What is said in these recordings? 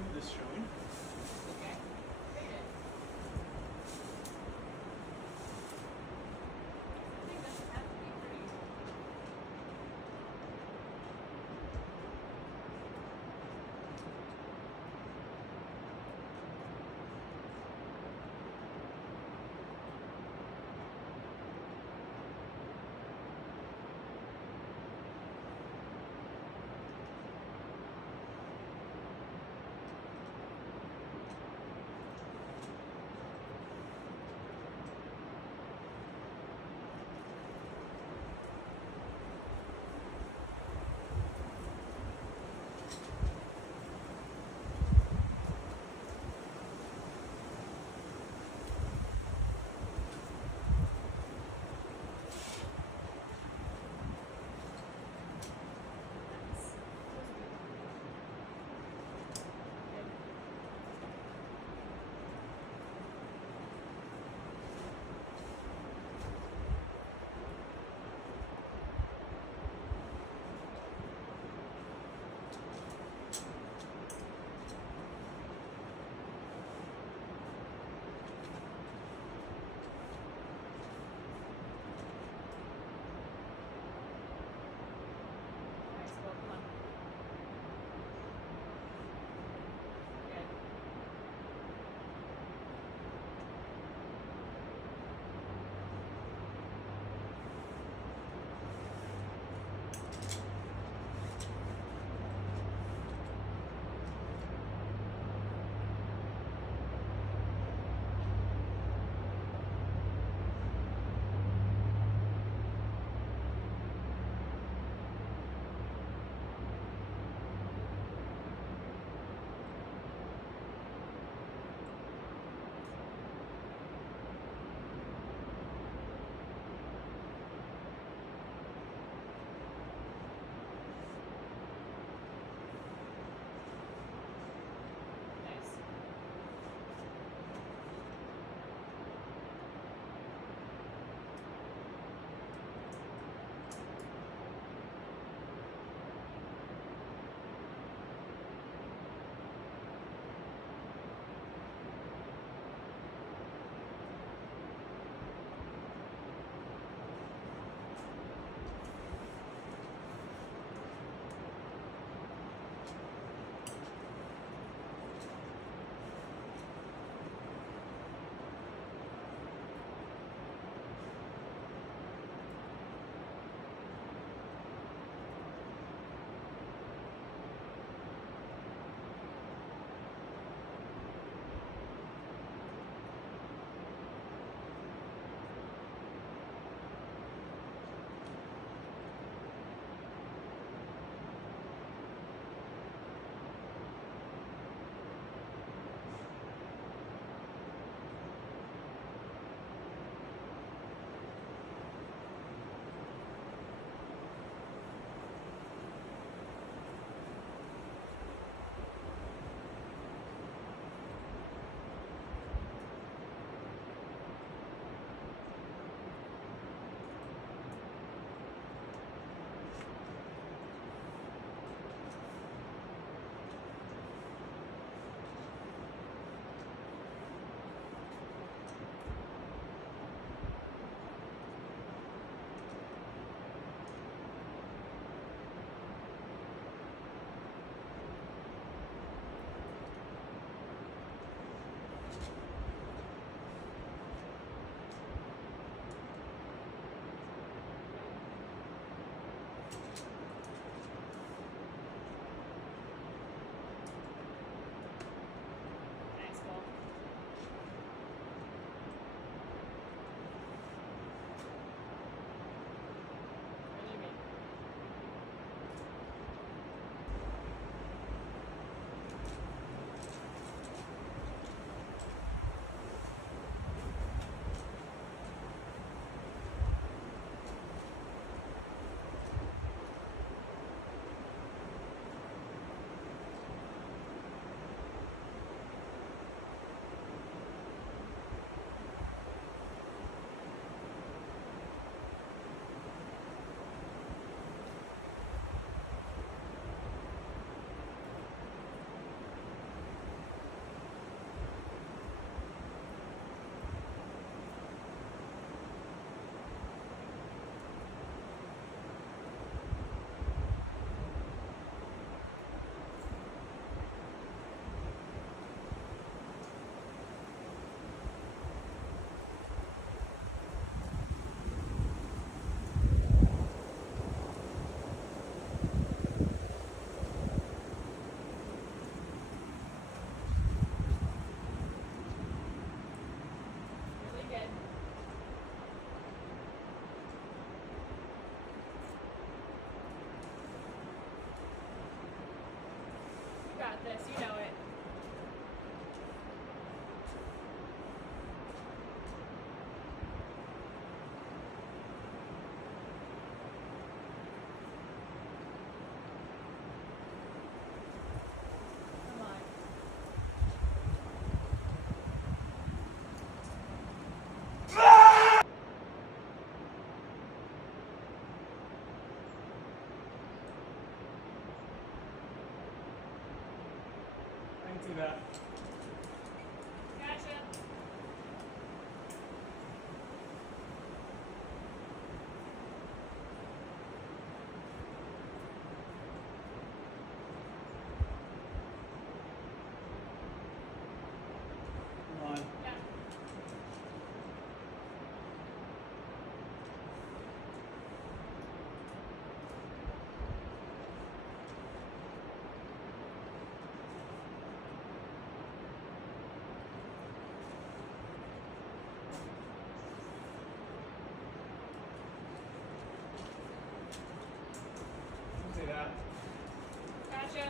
through this showing. Okay. Read it. I think that should have to be pretty. got this. You know it. Come on. I can see that. Gotcha. Come on. Yeah. I can see that. Gotcha.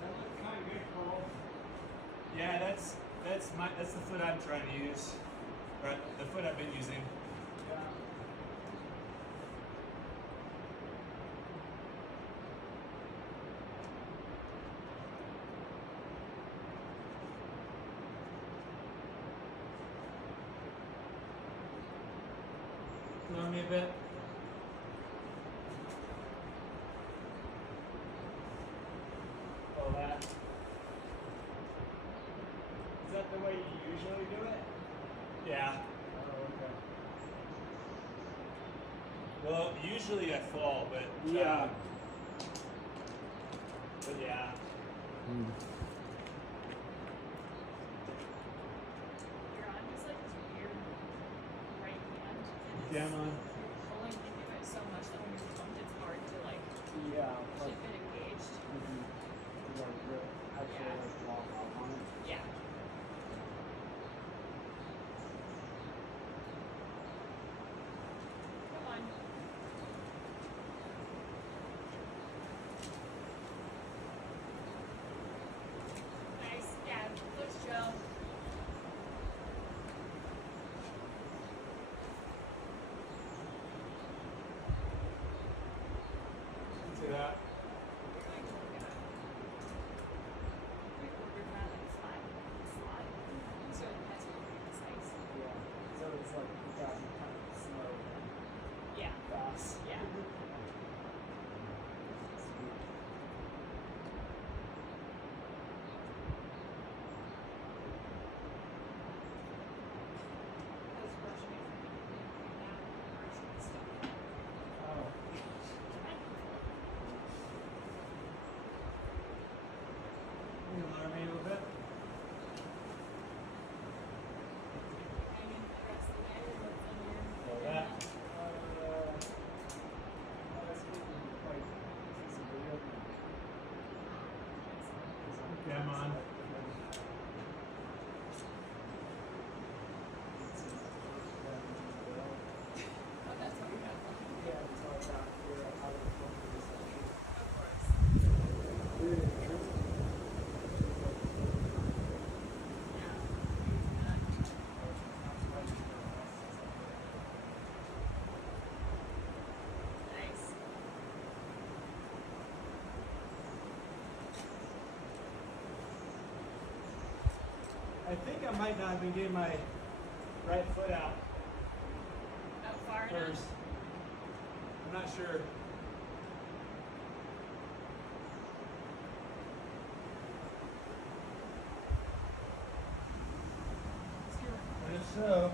That looked kind of good, Carl. Yeah, that's the foot I'm trying to use. Or the foot I've been using. Yeah. Throw me a bit. Oh, that. Is that the way you usually do it? Yeah. Oh, okay. Well, usually I fall, but Yeah. but yeah. You're on just like this weird right hand. and Yeah, it's- I'm on. You're pulling into it so much that when you're pumped, it's hard to like Yeah. keep it engaged. Actually, like, walk off on it. Yeah. Come on. Nice. Yeah. Let's chill. I can see that. You're going to work it out. You're working around like slide. Slide. So it has to be precise. Yeah. So it's like you got to kind of slow and Yeah. fast. Yeah. I was rushing it from beginning right now. Rushing stuff. Oh. You can lower me a little bit. Hanging the rest of the way, or what's on your Well, that. That's getting quite easy to do. Okay, I'm on. Oh, that's what we got. Yeah, it's all about here, how to come to this section. Of course. Yeah. Nice. I think I might not have been getting my right foot out Out far enough. first. I'm not sure. So you're And if so,